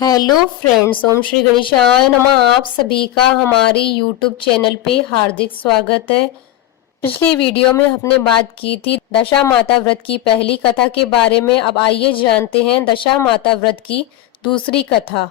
Hello friends, ओम श्री गणेशाय नमः। आप सभी का हमारे यूट्यूब चैनल पे हार्दिक स्वागत है। पिछली वीडियो में हमने बात की थी दशा माता व्रत की पहली कथा के बारे में। अब आइए जानते हैं दशा माता व्रत की दूसरी कथा।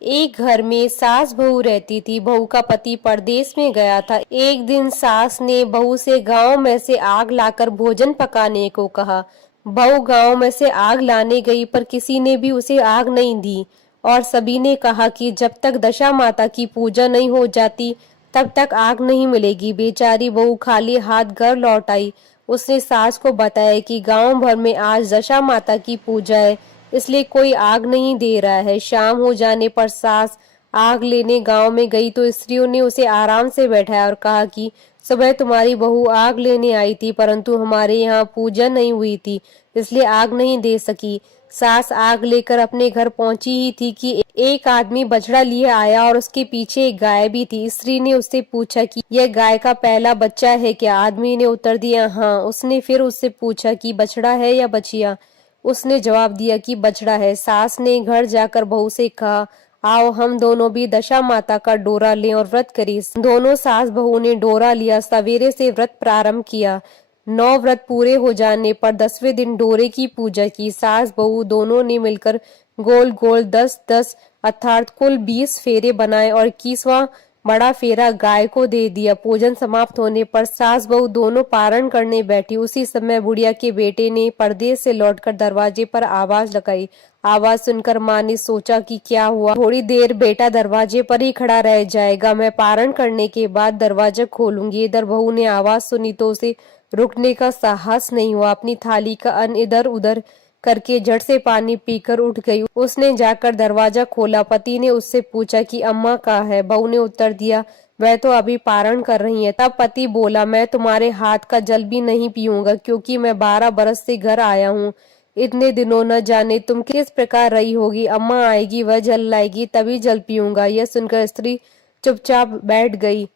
एक घर में सास बहू रहती थी। बहू का पति परदेश में गया था। एक दिन सास ने बहू से गांव में से आग लाकर भोजन पकाने को कहा। बहू गांव में से आग लाने गई, पर किसी ने भी उसे आग नहीं दी और सभी ने कहा कि जब तक दशा माता की पूजा नहीं हो जाती तब तक आग नहीं मिलेगी। बेचारी बहू खाली हाथ घर लौट आई। उसने सास को बताया कि गांव भर में आज दशा माता की पूजा है, इसलिए कोई आग नहीं दे रहा है। शाम हो जाने पर सास आग लेने गांव में गई तो स्त्रियों ने उसे आराम से बैठाया और कहा कि सुबह तुम्हारी बहू आग लेने आई थी, परंतु हमारे यहाँ पूजा नहीं हुई थी, इसलिए आग नहीं दे सकी। सास आग लेकर अपने घर पहुंची ही थी कि एक आदमी बछड़ा लिए आया और उसके पीछे एक गाय भी थी। स्त्री ने उससे पूछा कि यह गाय का पहला बच्चा है क्या? आदमी ने उत्तर दिया हाँ। उसने फिर उससे पूछा कि बछड़ा है या बछिया? उसने जवाब दिया कि बछड़ा है। सास ने घर जाकर बहू से कहा, आओ हम दोनों भी दशा माता का डोरा लें और व्रत करें। दोनों सास बहू ने डोरा लिया। सवेरे से व्रत प्रारंभ किया। 9 व्रत पूरे हो जाने पर 10वें दिन डोरे की पूजा की। सास बहू दोनों ने मिलकर गोल गोल 10-10 अर्थात कुल 20 फेरे बनाए और 21वां बड़ा फेरा गाय को दे दिया। पूजन समाप्त होने पर सास बहू दोनों पारण करने बैठी। उसी समय बुढ़िया के बेटे ने परदेश से लौटकर दरवाजे पर आवाज लगाई। आवाज सुनकर माँ ने सोचा कि क्या हुआ। थोड़ी देर बेटा दरवाजे पर ही खड़ा रह जाएगा, मैं पारण करने के बाद दरवाजा खोलूंगी। इधर बहू ने आवाज सुनी तो उसे रुकने का साहस नहीं हुआ। अपनी थाली का अन्न इधर उधर करके झट से पानी पीकर उठ गई। उसने जाकर दरवाजा खोला। पति ने उससे पूछा कि अम्मा कहाँ है? बहू ने उत्तर दिया, वह तो अभी पारण कर रही है। तब पति बोला, मैं तुम्हारे हाथ का जल भी नहीं पीऊंगा, क्योंकि मैं 12 बरस से घर आया हूँ। इतने दिनों न जाने तुम किस प्रकार रही होगी। अम्मा आएगी, वह जल लाएगी, तभी जल पीऊंगा। यह सुनकर स्त्री चुपचाप बैठ गई।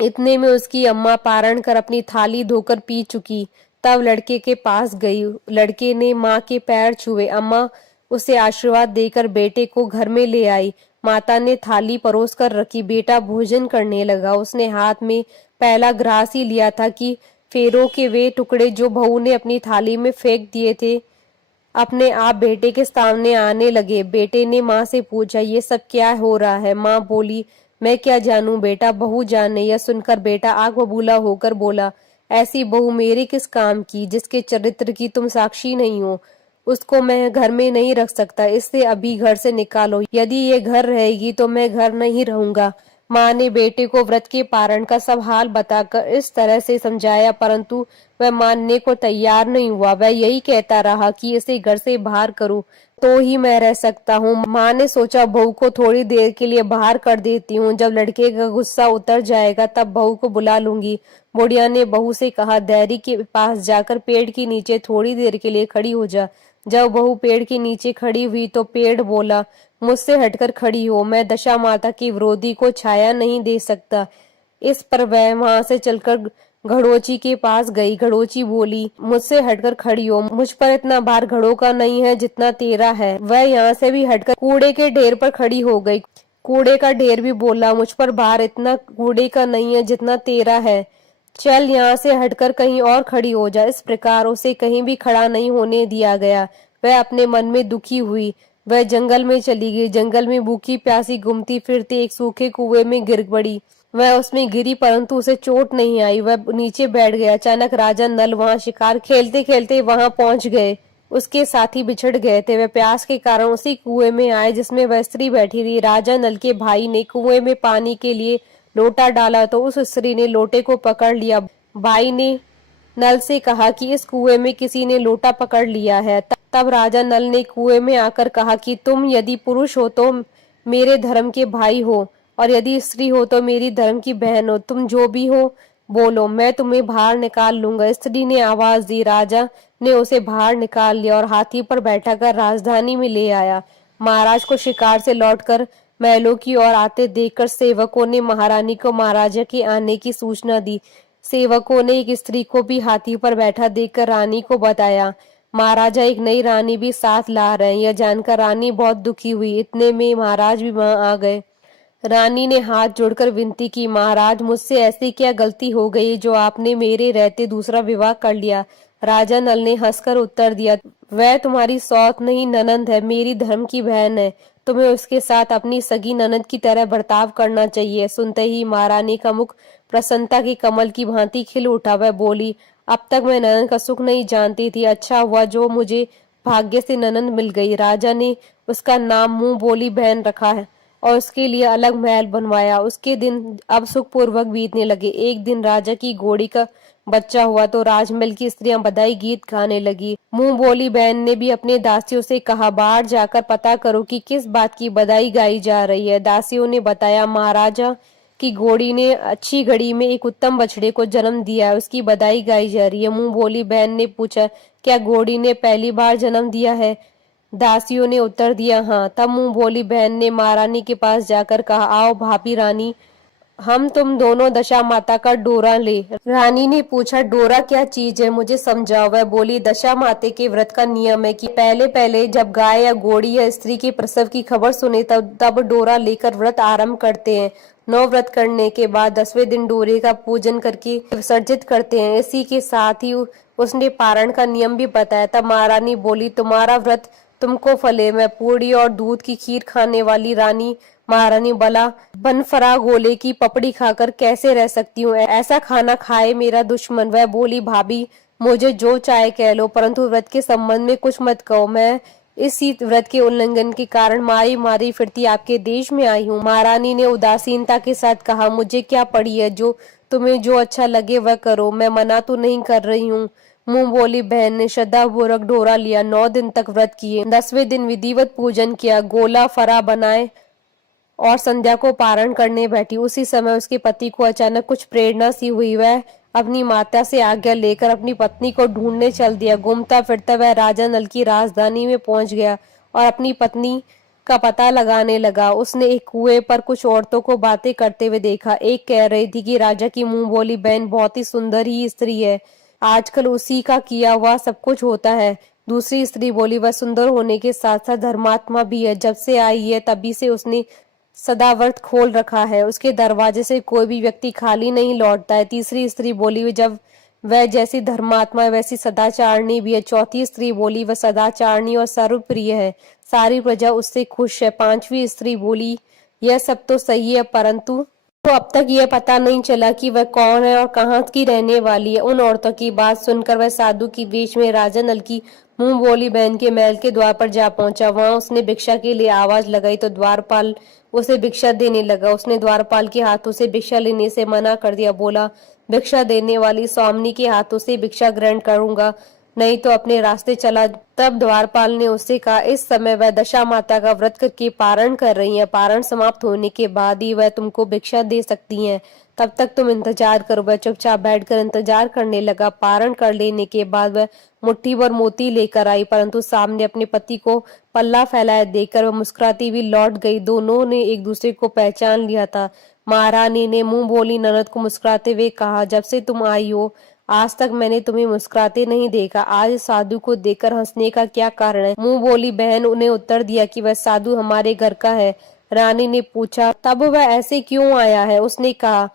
इतने में उसकी अम्मा पारण कर अपनी थाली धोकर पी चुकी। तब लड़के के पास गई। लड़के ने माँ के पैर छुए। अम्मा उसे आशीर्वाद देकर बेटे को घर में ले आई। माता ने थाली परोस कर रखी। बेटा भोजन करने लगा। उसने हाथ में पहला ग्रास ही लिया था कि फेरों के वे टुकड़े जो बहू ने अपनी थाली में फेंक दिए थे अपने आप बेटे के सामने आने लगे। बेटे ने माँ से पूछा, ये सब क्या हो रहा है? माँ बोली, मैं क्या जानूं बेटा, बहू जाने। यह सुनकर बेटा आग बबूला होकर बोला, ऐसी बहू मेरे किस काम की, जिसके चरित्र की तुम साक्षी नहीं हो। उसको मैं घर में नहीं रख सकता, इससे अभी घर से निकालो। यदि ये घर रहेगी तो मैं घर नहीं रहूंगा। माँ ने बेटे को व्रत के पारण का सब हाल बताकर इस तरह से समझाया, परंतु वह मानने को तैयार नहीं हुआ। वह यही कहता रहा कि इसे घर से बाहर करो तो ही मैं रह सकता हूँ। माँ ने सोचा, बहू को थोड़ी देर के लिए बाहर कर देती हूँ, जब लड़के का गुस्सा उतर जाएगा तब बहू को बुला लूंगी। बुढ़िया ने बहू से कहा, डेयरी के पास जाकर पेड़ के नीचे थोड़ी देर के लिए खड़ी हो जा। जब बहू पेड़ के नीचे खड़ी हुई तो पेड़ बोला, मुझसे हटकर खड़ी हो, मैं दशा माता की विरोधी को छाया नहीं दे सकता। इस पर वह वहां से चलकर घड़ोची के पास गई। घड़ोची बोली, मुझसे हटकर खड़ी हो, मुझ पर इतना भार घड़ों का नहीं है जितना तेरा है। वह यहाँ से भी हटकर कूड़े के ढेर पर खड़ी हो गई। कूड़े का ढेर भी बोला, मुझ पर भार इतना कूड़े का नहीं है जितना तेरा है, चल यहाँ से हटकर कहीं और खड़ी हो जा। इस प्रकार उसे कहीं भी खड़ा नहीं होने दिया गया। वह अपने मन में दुखी हुई। वह जंगल में चली गई। जंगल में भूखी प्यासी घूमती फिरती एक सूखे कुएं में गिर पड़ी। वह उसमें गिरी, परंतु उसे चोट नहीं आई। वह नीचे बैठ गया। अचानक राजा नल वहां शिकार खेलते खेलते वहां पहुंच गए। उसके साथी बिछड़ गए थे। वह प्यास के कारण उसी कुएं में आए जिसमें वह स्त्री बैठी थी। राजा नल के भाई ने कुएं में पानी के लिए लोटा डाला तो उस स्त्री ने लोटे को पकड़ लिया। भाई ने नल से कहा कि इस कुएं में किसी ने लोटा पकड़ लिया है। तब राजा नल ने कुएं में आकर कहा कि तुम यदि पुरुष हो तो मेरे धर्म के भाई हो, और यदि स्त्री हो तो मेरी धर्म की बहन हो। तुम जो भी हो बोलो, मैं तुम्हें बाहर निकाल लूंगा। स्त्री ने आवाज दी। राजा ने उसे बाहर निकाल लिया और हाथी पर बैठाकर राजधानी में ले आया। महाराज को शिकार से लौटकर महलों की ओर आते देखकर सेवकों ने महारानी को महाराजा के आने की सूचना दी। सेवकों ने एक स्त्री को भी हाथी पर बैठा देखकर रानी को बताया। महाराजा एक नई रानी भी साथ ला रहे हैं। यह जानकर रानी बहुत दुखी हुई। इतने में महाराज भी वहां आ गए। रानी ने हाथ जोड़कर विनती की, महाराज मुझसे ऐसी क्या गलती हो गई जो आपने मेरे रहते दूसरा विवाह कर लिया। राजा नल ने हंसकर उत्तर दिया, वह तुम्हारी सौत नहीं ननंद है, मेरी धर्म की बहन है। तुम्हें उसके साथ अपनी सगी ननंद की तरह बर्ताव करना चाहिए। सुनते ही महारानी का मुख प्रसन्नता के कमल की भांति खिल उठा। वह बोली, अब तक मैं ननंद का सुख नहीं जानती थी। अच्छा हुआ जो मुझे भाग्य से ननंद मिल गई। राजा ने उसका नाम मुंह बोली बहन रखा है और उसके लिए अलग महल बनवाया। उसके दिन अब सुखपूर्वक बीतने लगे। एक दिन राजा की घोड़ी का बच्चा हुआ तो राजमहल की स्त्रियां बधाई गीत गाने लगी। मुंह बोली बहन ने भी अपने दासियों से कहा, बाहर जाकर पता करो कि किस बात की बधाई गाई जा रही है। दासियों ने बताया, महाराजा की घोड़ी ने अच्छी घड़ी में एक उत्तम बछड़े को जन्म दिया है, उसकी बधाई गाई जा रही है। मुंह बोली बहन ने पूछा, क्या घोड़ी ने पहली बार जन्म दिया है? दासियों ने उत्तर दिया, हाँ। तब मुंह बोली बहन ने महारानी के पास जाकर कहा, आओ भाभी रानी, हम तुम दोनों दशा माता का डोरा ले। रानी ने पूछा, डोरा क्या चीज है, मुझे समझाओ। वह बोली, दशा माते के व्रत का नियम है कि पहले पहले जब गाय या घोड़ी या स्त्री के प्रसव की खबर सुने तब डोरा लेकर व्रत आरंभ करते हैं। 9 व्रत करने के बाद 10वें दिन डोरे का पूजन करके विसर्जित करते हैं। इसी के साथ ही उसने पारण का नियम भी बताया। तब महारानी बोली, तुम्हारा व्रत तुमको फले। मैं पूरी और दूध की खीर खाने वाली रानी महारानी बला बनफरा गोले की पपड़ी खाकर कैसे रह सकती हूँ? ऐसा खाना खाए मेरा दुश्मन। वह बोली, भाभी मुझे जो चाहे कह लो, परंतु व्रत के संबंध में कुछ मत कहो। मैं इसी व्रत के उल्लंघन के कारण मारी मारी फिरती आपके देश में आई हूँ। महारानी ने उदासीनता के साथ कहा, मुझे क्या पड़ी है, जो तुम्हें जो अच्छा लगे वह करो, मैं मना तो नहीं कर रही हूँ। मुंह बोली बहन ने श्रद्धापूर्वक डोरा लिया। 9 दिन तक व्रत किए। 10वें दिन विधिवत पूजन किया, गोला फरा बनाए और संध्या को पारण करने बैठी। उसी समय उसके पति को अचानक कुछ प्रेरणा सी हुई। वह अपनी माता से आज्ञा लेकर अपनी पत्नी को ढूंढने चल दिया। घूमता फिरता वह राजा नल की राजधानी में पहुंच गया और अपनी पत्नी का पता लगाने लगा। उसने एक कुएं पर कुछ औरतों को बातें करते हुए देखा। एक कह रही थी कि राजा की मुंह बोली बहन बहुत ही सुंदर ही स्त्री है, आजकल उसी का किया हुआ सब कुछ होता है। दूसरी स्त्री बोली, वह सुंदर होने के साथ साथ धर्मात्मा भी है, जब से आई है तभी से उसने सदाव्रत खोल रखा है, उसके दरवाजे से कोई भी व्यक्ति खाली नहीं लौटता है। तीसरी स्त्री बोली, जब वह जैसी धर्मात्मा है वैसी सदाचारणी भी है। चौथी स्त्री बोली, वह सदाचारणी और सर्वप्रिय है, सारी प्रजा उससे खुश है। पांचवी स्त्री बोली, यह सब तो सही है, परंतु तो अब तक यह पता नहीं चला कि वह कौन है और कहाँ की रहने वाली है। उन औरतों की बात सुनकर वह साधु की वेश में राजा नल की मुंह बोली बहन के महल के द्वार पर जा पहुंचा। वहां उसने भिक्षा के लिए आवाज लगाई तो द्वारपाल उसे भिक्षा देने लगा। उसने द्वारपाल के हाथों से भिक्षा लेने से मना कर दिया। बोला, भिक्षा देने वाली स्वामिनी के हाथों से भिक्षा ग्रहण करूंगा, नहीं तो अपने रास्ते चला। तब द्वारपाल ने उससे कहा, इस समय वह दशा माता का व्रत करके पारण कर रही है, पारण समाप्त होने के बाद ही वह तुमको भिक्षा दे सकती हैं, तब तक तुम इंतजार करो। वह चुपचाप बैठकर इंतजार करने लगा। पारण कर लेने के बाद वह मुट्ठी भर मोती लेकर आई, परंतु सामने अपने पति को पल्ला फैलाए देखकर वह मुस्कुराती हुई लौट गई। दोनों ने एक दूसरे को पहचान लिया था। महारानी ने मुंह बोली ननद को मुस्कुराते हुए कहा, जब से तुम आई हो आज तक मैंने तुम्हें मुस्कुराते नहीं देखा, आज साधु को देखकर हंसने का क्या कारण है? मुंह बोली बहन ने उत्तर दिया कि वह साधु हमारे घर का है। रानी ने पूछा, तब वह ऐसे क्यों आया है? उसने कहा,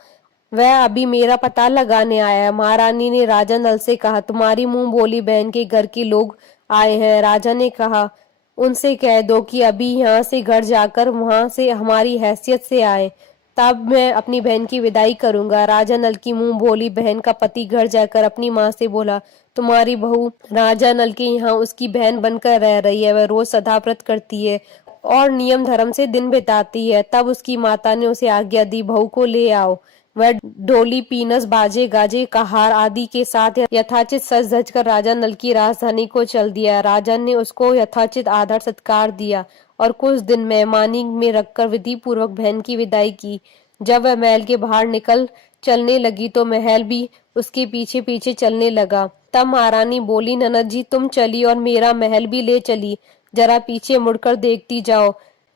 वह अभी मेरा पता लगाने आया है। महारानी ने राजा नल से कहा, तुम्हारी मुंह बोली बहन के घर के लोग आए हैं। राजा ने कहा, उनसे कह दो कि अभी यहाँ से घर जाकर वहां से हमारी हैसियत से आए, तब मैं अपनी बहन की विदाई करूंगा। राजा नल की मुंह बोली बहन का पति घर जाकर अपनी माँ से बोला, तुम्हारी बहू राजा नल के यहाँ उसकी बहन बनकर रह रही है, वह रोज सदाव्रत करती है और नियम धर्म से दिन बिताती है। तब उसकी माता ने उसे आज्ञा दी, बहू को ले आओ। वह ढोली पीनस बाजे गाजे कहार आदि के साथ यथाचित सज धज कर राजा नल की राजधानी को चल दिया। राजा ने उसको यथाचित आदर सत्कार दिया और कुछ दिन मेहमानी में रखकर विधि पूर्वक बहन की विदाई की। जब वह महल के बाहर निकल चलने लगी तो महल भी उसके पीछे पीछे चलने लगा। तब महारानी बोली, ननद जी तुम चली और मेरा महल भी ले चली, जरा पीछे मुड़कर देखती जाओ।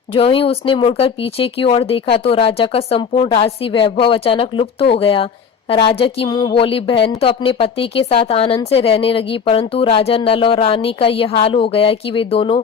जो ही उसने मुड़कर पीछे की ओर देखा तो राजा का संपूर्ण राजसी वैभव अचानक लुप्त हो गया। राजा की मुंह बोली बहन तो अपने पति के साथ आनंद से रहने लगी, परंतु राजा नल और रानी का यह हाल हो गया कि वे दोनों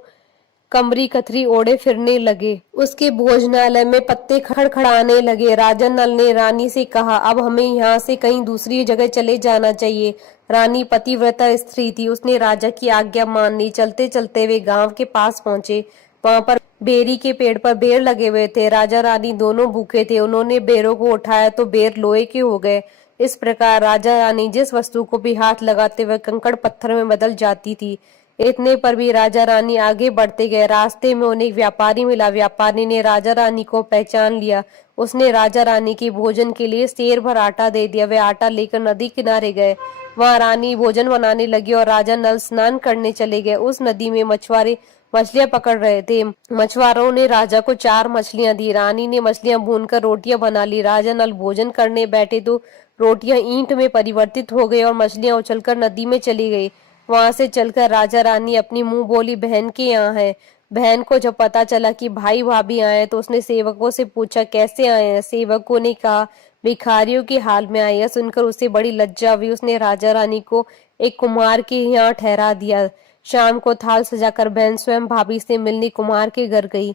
कमरी कतरी ओढ़े फिरने लगे। उसके भोजनालय में पत्ते खड़खड़ाने लगे। राजा नल ने रानी से कहा, अब हमें यहाँ से कहीं दूसरी जगह चले जाना चाहिए। रानी पतिव्रता स्त्री थी, उसने राजा की आज्ञा मान ली। चलते चलते वे गांव के पास पहुंचे। वहां पर बेरी के पेड़ पर बेर लगे हुए थे। राजा रानी दोनों भूखे थे। उन्होंने बेरों को उठाया तो बेर लोहे के हो गए। इस प्रकार राजा रानी जिस वस्तु को भी हाथ लगाते हुए कंकड़ पत्थर में बदल जाती थी। इतने पर भी राजा रानी आगे बढ़ते गए। रास्ते में उन्हें एक व्यापारी मिला। व्यापारी ने राजा रानी को पहचान लिया। उसने राजा रानी के भोजन के लिए सेर भर आटा दे दिया। वे आटा लेकर नदी किनारे गए। वहां रानी भोजन बनाने लगी और राजा नल स्नान करने चले गए। उस नदी में मछुआरे मछलियां पकड़ रहे थे। मछुआरों ने राजा को 4 मछलियां दी। रानी ने मछलियां भूनकर रोटियां बना ली। राजा नल भोजन करने बैठे तो रोटियां ईंट में परिवर्तित हो गई और मछलियां उछलकर नदी में चली गई। वहां से चलकर राजा रानी अपनी मुंह बोली बहन के यहाँ है। बहन को जब पता चला कि भाई भाभी आए तो उसने सेवकों से पूछा कैसे आए हैं। सेवकों ने कहा भिखारियों के हाल में आए। यह सुनकर उसे बड़ी लज्जा हुई। उसने राजा रानी को एक कुम्हार के यहाँ ठहरा दिया। शाम को थाल सजाकर बहन स्वयं भाभी से मिलने कुम्हार के घर गई।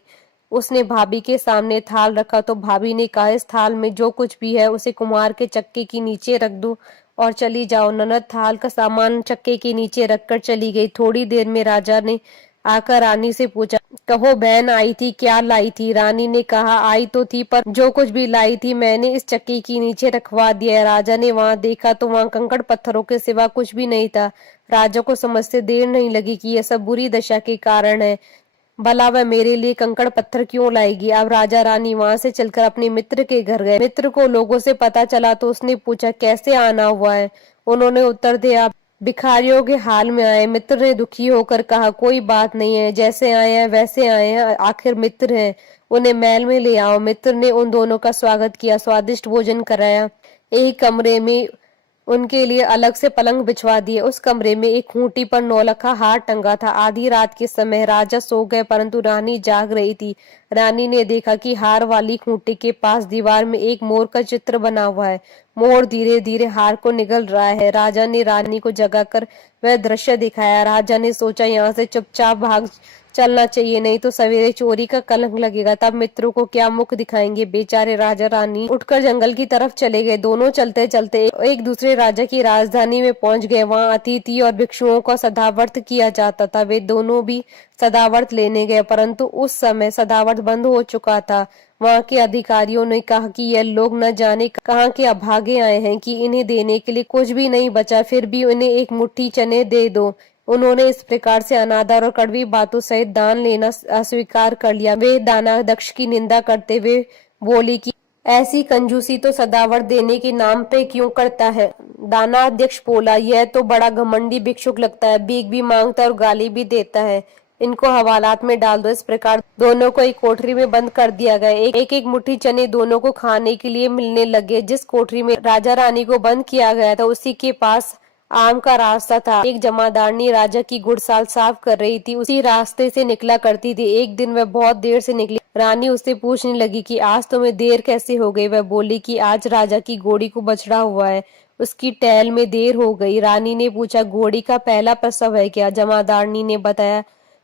उसने भाभी के सामने थाल रखा तो भाभी ने कहा इस थाल में जो कुछ भी है उसे कुम्हार के चक्के के नीचे रख दो और चली जाओ। ननद थाल का सामान चक्के के नीचे रखकर चली गई। थोड़ी देर में राजा ने आकर रानी से पूछा, कहो बहन आई थी, क्या लाई थी? रानी ने कहा आई तो थी पर जो कुछ भी लाई थी मैंने इस चक्की के नीचे रखवा दिया। राजा ने वहां देखा तो वहां कंकड़ पत्थरों के सिवा कुछ भी नहीं था। राजा को समझते देर नहीं लगी कि यह सब बुरी दशा के कारण है। भला वह मेरे लिए कंकड़ पत्थर क्यों लाएगी? अब राजा रानी वहां से चलकर अपने मित्र के घर गए। मित्र को लोगों से पता चला तो उसने पूछा कैसे आना हुआ है? उन्होंने उत्तर दिया भिखारियों के हाल में आए। मित्र ने दुखी होकर कहा कोई बात नहीं है, जैसे आए हैं वैसे आए हैं, आखिर मित्र हैं, उन्हें महल में ले आओ। मित्र ने उन दोनों का स्वागत किया, स्वादिष्ट भोजन कराया। एक कमरे में उनके लिए अलग से पलंग बिछवा दिए। उस कमरे में एक खूंटी पर नौलखा हार टंगा था। आधी रात के समय राजा सो गए परंतु रानी जाग रही थी। रानी ने देखा कि हार वाली खूंटी के पास दीवार में एक मोर का चित्र बना हुआ है। मोर धीरे धीरे हार को निगल रहा है। राजा ने रानी को जगाकर वह दृश्य दिखाया। राजा ने सोचा यहाँ से चुपचाप भाग चलना चाहिए, नहीं तो सवेरे चोरी का कलंक लगेगा। तब मित्रों को क्या मुख दिखाएंगे। बेचारे राजा रानी उठकर जंगल की तरफ चले गए। दोनों चलते चलते एक दूसरे राजा की राजधानी में पहुंच गए। वहां अतिथि और भिक्षुओं का सदाव्रत किया जाता था। वे दोनों भी सदाव्रत लेने गए परंतु उस समय सदाव्रत बंद हो चुका था। वहां के अधिकारियों ने कहा कि यह लोग न जाने कहाँ के अभागे आए हैं कि इन्हें देने के लिए कुछ भी नहीं बचा, फिर भी उन्हें एक मुट्ठी चने दे दो। उन्होंने इस प्रकार से अनादर और कड़वी बातों सहित दान लेना अस्वीकार कर लिया। वे दानाध्यक्ष की निंदा करते हुए बोली कि ऐसी कंजूसी तो सदाव्रत देने के नाम पे क्यों करता है। दानाध्यक्ष बोला यह तो बड़ा घमंडी भिक्षुक लगता है, भीख भी मांगता है और गाली भी देता है, इनको हवालात में डाल दो। इस प्रकार दोनों को एक कोठरी में बंद कर दिया गया। एक एक मुट्ठी चने दोनों को खाने के लिए मिलने लगे। जिस कोठरी में राजा रानी को बंद किया गया था उसी के पास आम का रास्ता था। एक जमादारनी राजा की गुड़साल साफ कर रही थी, उसी रास्ते से निकला करती थी। एक दिन वह बहुत देर से निकली। रानी उससे पूछने लगी कि आज तुम्हें देर कैसे हो गई। वह बोली कि आज राजा की घोड़ी को बछड़ा हुआ है, उसकी टहल में देर हो गई। रानी ने पूछा घोड़ी का पहला प्रसव है क्या? जमादारनी ने बताया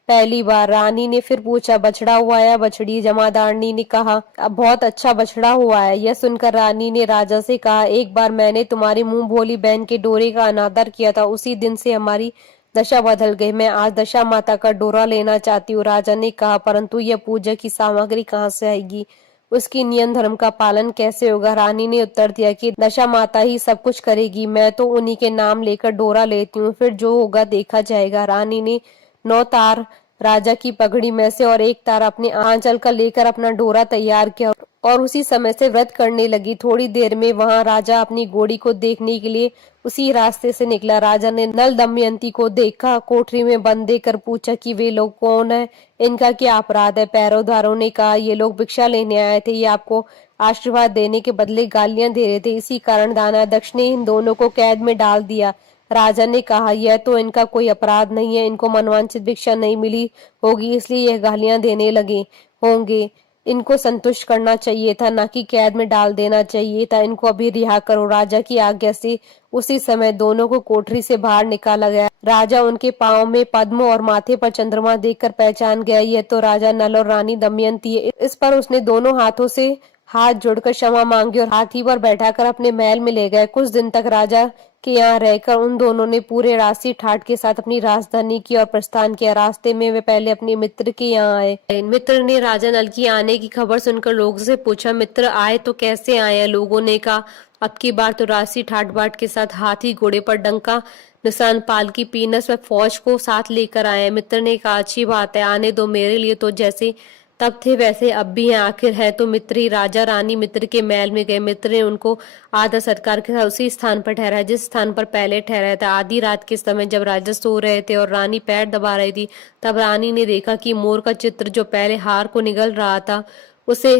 पहली बार। रानी ने फिर पूछा बछड़ा हुआ या बछड़ी? जमादारनी ने कहा अब बहुत अच्छा बछड़ा हुआ है। यह सुनकर रानी ने राजा से कहा एक बार मैंने तुम्हारी मुंह भोली बहन के डोरे का अनादर किया था, उसी दिन से हमारी दशा बदल गई। मैं आज दशा माता का डोरा लेना चाहती हूँ। राजा ने कहा परंतु यह पूजा की सामग्री कहाँ से आएगी, उसकी नियम धर्म का पालन कैसे होगा? रानी ने उत्तर दिया कि दशा माता ही सब कुछ करेगी, मैं तो उन्हीं के नाम लेकर डोरा लेती हूँ, फिर जो होगा देखा जाएगा। रानी ने 9 तार राजा की पगड़ी में से और 1 तार अपने आंचल का लेकर अपना डोरा तैयार किया और उसी समय से व्रत करने लगी। थोड़ी देर में वहां राजा अपनी घोड़ी को देखने के लिए उसी रास्ते से निकला। राजा ने नल दमयंती को देखा, कोठरी में बंद देकर पूछा कि वे लोग कौन है, इनका क्या अपराध है? पैरोदारों ने कहा ये लोग भिक्षा लेने आए थे, ये आपको आशीर्वाद देने के बदले गालियां दे रहे थे, इसी कारण दानाध्यक्ष ने इन दोनों को कैद में डाल दिया। राजा ने कहा यह तो इनका कोई अपराध नहीं है, इनको मनवांछित भिक्षा नहीं मिली होगी इसलिए यह गालियां देने लगे होंगे। इनको संतुष्ट करना चाहिए था, ना कि कैद में डाल देना चाहिए था। इनको अभी रिहा करो। राजा की आज्ञा से उसी समय दोनों को कोठरी से बाहर निकाला गया। राजा उनके पांव में पद्म और माथे पर चंद्रमा देखकर पहचान गया, यह तो राजा नल और रानी दमयंती है। इस पर उसने दोनों हाथों से हाथ जोड़कर क्षमा मांगी और हाथी पर बैठाकर अपने महल में ले गए। कुछ दिन तक राजा के यहाँ रहकर उन दोनों ने पूरे राशि ठाट के साथ अपनी राजधानी की ओर प्रस्थान किया। रास्ते में वे पहले अपने मित्र के यहाँ आए। मित्र ने राजा नल की आने की खबर सुनकर लोगों से पूछा, मित्र आए तो कैसे आए हैं? लोगों ने कहा, अब की बार तो राशि ठाट बाट के साथ हाथी घोड़े पर डंका निशान पालकी पीनस व फौज को साथ लेकर आए हैं। मित्र ने कहा, अच्छी बात है, आने दो। मेरे लिए तो जैसे तब थे वैसे अब भी हैं, आखिर है तो मित्र ही। राजा रानी मित्र के महल में गए। मित्र ने उनको आदर सत्कार के साथ उसी स्थान पर ठहराया जिस स्थान पर पहले ठहराया था। आधी रात के समय जब राजा सो रहे थे और रानी पैर दबा रही थी, तब रानी ने देखा कि मोर का चित्र जो पहले हार को निगल रहा था उसे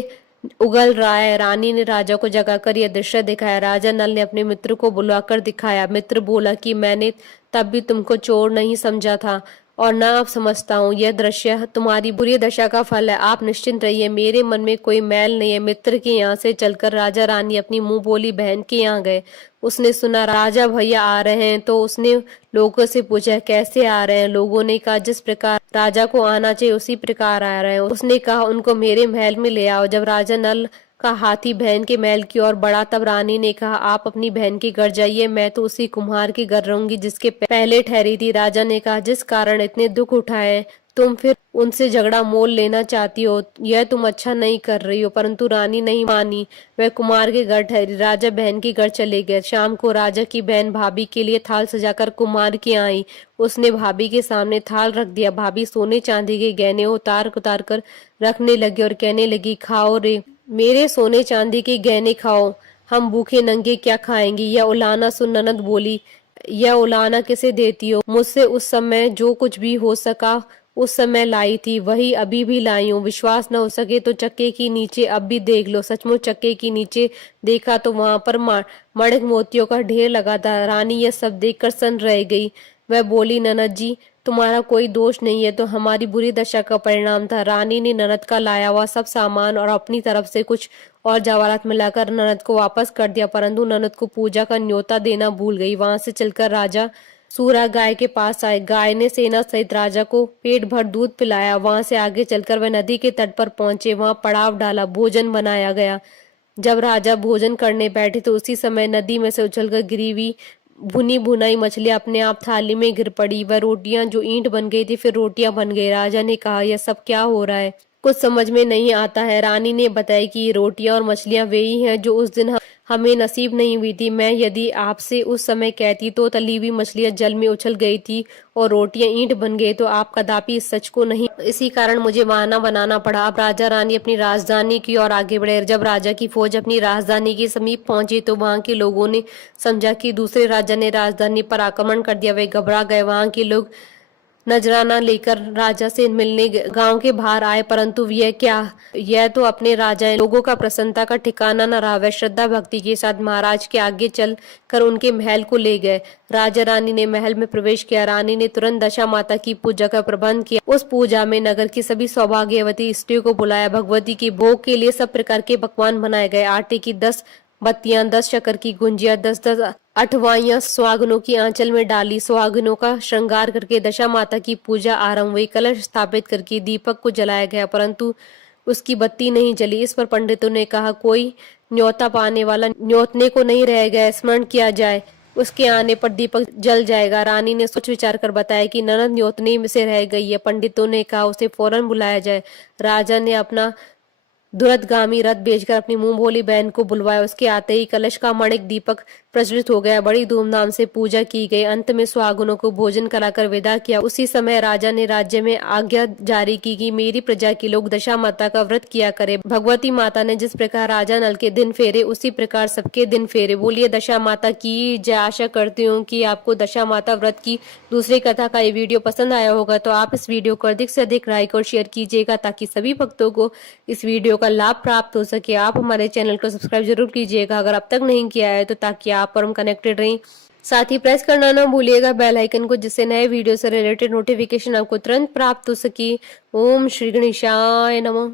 उगल रहा है। रानी ने राजा को जगाकर यह दृश्य दिखाया। राजा नल ने अपने मित्र को बुलाकर दिखाया। मित्र बोला कि मैंने तब भी तुमको चोर नहीं समझा था और न अब समझता हूँ। यह दृश्य तुम्हारी बुरी दशा का फल है। आप निश्चिंत रहिए, मेरे मन में कोई मैल नहीं है। मित्र के यहाँ से चलकर राजा रानी अपनी मुंह बोली बहन के यहाँ गए। उसने सुना राजा भैया आ रहे हैं तो उसने लोगों से पूछा, कैसे आ रहे हैं? लोगों ने कहा, जिस प्रकार राजा को आना चाहिए उसी प्रकार आ रहे हैं। उसने कहा, उनको मेरे महल में ले आओ। जब राजा नल का हाथी बहन के महल की ओर बढ़ा, तब रानी ने कहा, आप अपनी बहन के घर जाइए, मैं तो उसी कुम्हार के घर रहूंगी जिसके पहले ठहरी थी। राजा ने कहा, जिस कारण इतने दुख उठाए तुम फिर उनसे झगड़ा मोल लेना चाहती हो, यह तुम अच्छा नहीं कर रही हो। परंतु रानी नहीं मानी, वह कुमार के घर ठहरी। राजा बहन के घर चले गए। शाम को राजा की बहन भाभी के लिए थाल सजाकर कुमार के आई। उसने भाभी के सामने थाल रख दिया। भाभी सोने चांदी के गहने उतार उतार कर रखने लगी और कहने लगी, खाओ रे मेरे सोने चांदी के गहने, खाओ, हम भूखे नंगे क्या खाएंगे? यह उलाना सुन ननद बोली, यह उलाना किसे देती हो? मुझसे उस समय जो कुछ भी हो सका उस समय लाई थी, वही अभी भी लाई हूँ। विश्वास न हो सके तो चक्के के नीचे अब भी देख लो। सचमुच चक्के के नीचे देखा तो वहां पर मणिक मोतियों का ढेर लगा था। रानी यह सब देखकर सन्न रह गई। वह बोली, ननद जी तुम्हारा कोई दोष नहीं है, तो हमारी बुरी दशा का परिणाम था। रानी ने ननद का लाया हुआ सब सामान और अपनी तरफ से कुछ और जवाहरात मिलाकर ननद को वापस कर दिया, परंतु ननद को पूजा का न्योता देना भूल गई। वहां से चलकर राजा सूरा गाय के पास आए। गाय ने सेना सहित राजा को पेट भर दूध पिलाया। वहां से आगे चलकर वह नदी के तट पर पहुंचे। वहां पड़ाव डाला, भोजन बनाया गया। जब राजा भोजन करने बैठे तो उसी समय नदी में से उछलकर गिरी हुई भुनी भुनाई मछलियां अपने आप थाली में गिर पड़ी। वह रोटियां जो ईंट बन गई थी फिर रोटियां बन गई। राजा ने कहा, यह सब क्या हो रहा है? कुछ समझ में नहीं आता है। रानी ने बताया कि ये रोटियां और मछलियां वे ही हैं जो उस दिन हमें नसीब नहीं हुई थी। मैं यदि आपसे उस समय कहती तो तली हुई मछलियां जल में उछल गई थी और रोटियां ईंट बन गई, तो आप कदापि इस सच को नहीं, इसी कारण मुझे बहाना बनाना पड़ा। अब राजा रानी अपनी राजधानी की ओर आगे बढ़े। जब राजा की फौज अपनी राजधानी के समीप पहुंची तो वहां के लोगों ने समझा कि दूसरे राजा ने राजधानी पर आक्रमण कर दिया। वे घबरा गए। वहां के लोग नजराना लेकर राजा से मिलने गांव के बाहर आए, परंतु यह क्या, यह तो अपने राजा हैं। लोगों का प्रसन्नता का ठिकाना न रहा। वे श्रद्धा भक्ति के साथ महाराज के आगे चल कर उनके महल को ले गए। राजा रानी ने महल में प्रवेश किया। रानी ने तुरंत दशा माता की पूजा का प्रबंध किया। उस पूजा में नगर की सभी सौभाग्यवती स्त्रियों को बुलाया। भगवती की भोग के लिए सब प्रकार के पकवान बनाए गए। आटे की 10 बत्तियां, 10 शक्कर की गुंजिया, 10 अठवाइयां सुहागनों की आंचल में डाली। सुहागनों का श्रृंगार करके दशा माता की पूजा आरंभ हुई। कलश स्थापित करके दीपक को जलाया गया, परंतु उसकी बत्ती नहीं जली। इस पर पंडितों ने कहा, कोई न्योता पाने वाला न्योतने को नहीं रह गया, स्मरण किया जाए, उसके आने पर दीपक जल जाएगा। रानी ने सोच विचार कर बताया कि ननद न्योतनी में से रह गई है। पंडितों ने कहा, उसे फौरन बुलाया जाए। राजा ने अपना दुरदगामी रथ भेजकर अपनी मुंह भोली बहन को बुलवाया। उसके आते ही कलश का मणिक दीपक प्रज्वलित हो गया। बड़ी धूमधाम से पूजा की गई। अंत में सुहागनों को भोजन कराकर विदा किया। उसी समय राजा ने राज्य में आज्ञा जारी की कि मेरी प्रजा के लोग दशा माता का व्रत किया करे। भगवती माता ने जिस प्रकार राजा नल के दिन फेरे उसी प्रकार सबके दिन फेरे। बोलिए दशा माता की जय। आशा करती हूँ कि आपको दशा माता व्रत की दूसरी कथा का ये वीडियो पसंद आया होगा, तो आप इस वीडियो को अधिक से अधिक लाइक और शेयर कीजिएगा ताकि सभी भक्तों को इस वीडियो का लाभ प्राप्त हो सके। आप हमारे चैनल को सब्सक्राइब जरूर कीजिएगा अगर अब तक नहीं किया है, तो ताकि आप और हम कनेक्टेड रहें। साथ ही प्रेस करना ना भूलिएगा बेल आइकन को, जिससे नए वीडियो से रिलेटेड नोटिफिकेशन आपको तुरंत प्राप्त हो सके। ओम श्री गणेशाय नमः।